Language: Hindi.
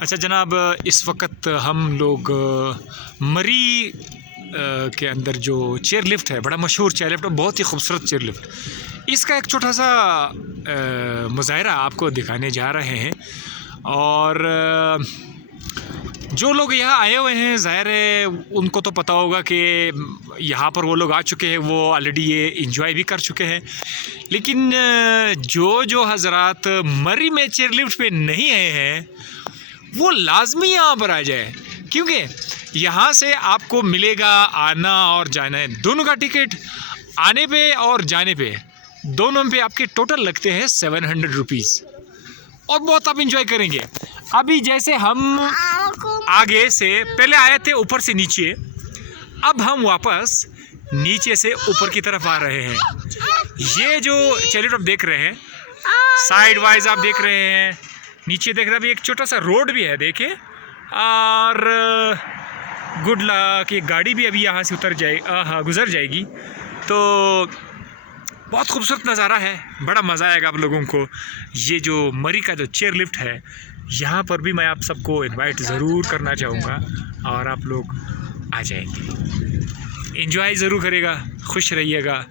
अच्छा जनाब, इस वक्त हम लोग मरी के अंदर जो चेयर लिफ्ट है, बड़ा मशहूर चेयर लिफ्ट, बहुत ही खूबसूरत चेयर लिफ्ट, इसका एक छोटा सा मुज़ाहरा आपको दिखाने जा रहे हैं। और जो लोग यहाँ आए हुए हैं, ज़ाहिर है उनको तो पता होगा कि यहाँ पर वो लोग आ चुके हैं, वो ऑलरेडी ये इंजॉय भी कर चुके हैं। लेकिन जो हज़रात मरी में चेयर लिफ्ट पे नहीं आए हैं, वो लाजमी यहाँ पर आ जाए, क्योंकि यहाँ से आपको मिलेगा आना और जाना है दोनों का टिकट। आने पे और जाने पे दोनों पे आपके टोटल लगते हैं 700 रुपीज़, और बहुत आप इंजॉय करेंगे। अभी जैसे हम आगे से पहले आए थे ऊपर से नीचे, अब हम वापस नीचे से ऊपर की तरफ आ रहे हैं। ये जो चलिए आप देख रहे हैं, साइड वाइज आप देख रहे हैं, नीचे देख रहे हैं, एक छोटा सा रोड भी है देखिए। और गुड लक, ये गाड़ी भी अभी यहाँ से गुज़र जाएगी। तो बहुत खूबसूरत नज़ारा है, बड़ा मज़ा आएगा आप लोगों को। ये जो मरी का जो चेयर लिफ्ट है, यहाँ पर भी मैं आप सबको इनवाइट ज़रूर करना चाहूँगा, और आप लोग आ जाएंगे, एंजॉय ज़रूर करेगा, खुश रहिएगा।